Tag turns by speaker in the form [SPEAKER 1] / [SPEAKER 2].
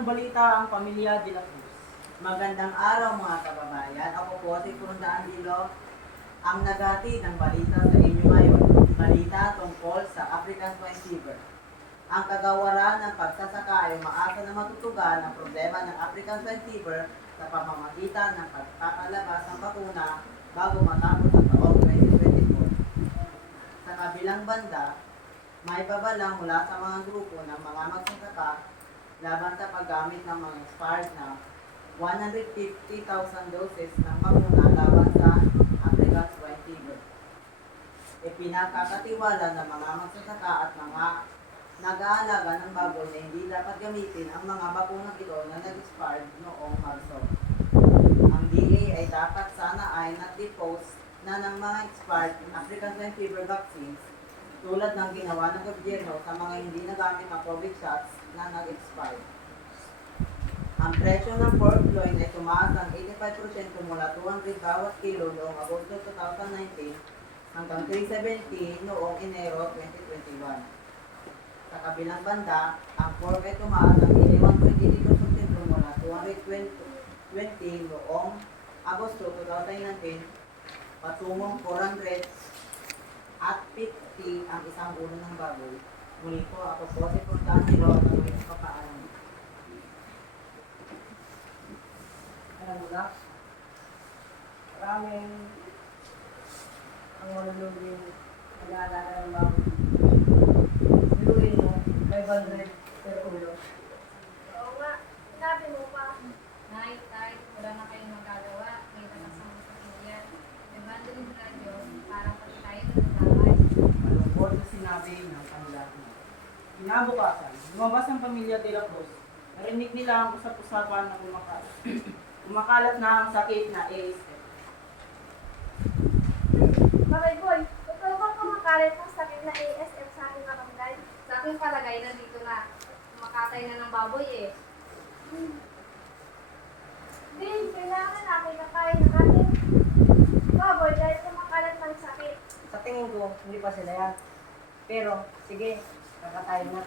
[SPEAKER 1] ng balita ang pamilya de la Cruz.
[SPEAKER 2] Magandang araw mga kababayan. Ako po si Kurundaan Dilo, ang naghatid ng balita sa inyo ngayon. Balita tungkol sa African Swine Fever. Ang kagawaran ng pagsasaka ay maasa na matutugan ang problema ng African Swine Fever sa pamamagitan ng pagpapalabas ng bakuna bago matapos ang taong 2024. Sa kabilang banda, may babala mula sa mga grupo ng mga magsasaka laban sa paggamit ng mga expired na 150,000 doses ng bakuna laban sa African Swine Fever. Ipinakakatiwala ng mga magsasaka at mga nag-aalaga ng baboy na hindi dapat gamitin ang mga bakunang ito na nag-expired noong Marso. Ang DA ay dapat sana ay na-depose na ng mga expired African Swine Fever vaccines tulad ng ginawa ng gobyerno sa mga hindi nagamit ng COVID shots na nag-expire. Ang presyo ng pork loin ay tumaas ng 85% mula 200 bawat kilo noong Agosto 2019 hanggang 370 noong Enero 2021. Sa kabilang banda, ang pork ay tumaas ng 81.22% mula 220 noong Agosto 2019 patungong 400 at 50 ang isang ulo ng baboy. Muli po ako po si at ang may papaalam.
[SPEAKER 1] Alam mo na, maraming ang manunubing nag-aalaga ng baboy. Sinurin mo, 500 per ulo. Kinabukasan, lumabas ang pamilya de la Cruz. Narinig nila ang usap-usapan na kumakalat. kumakalat na ang sakit na ASF.
[SPEAKER 3] Babay boy, totoo ba kumakalit ang sakit na ASF sa ating barangay?
[SPEAKER 4] Sa aking palagay, nandito na. Makatay na ng baboy eh.
[SPEAKER 3] Din, kailangan natin na tayo ng ating baboy dahil kumakalat ng sakit.
[SPEAKER 5] Sa tingin ko, hindi pa sila yan. Pero, sige, kakatayin na.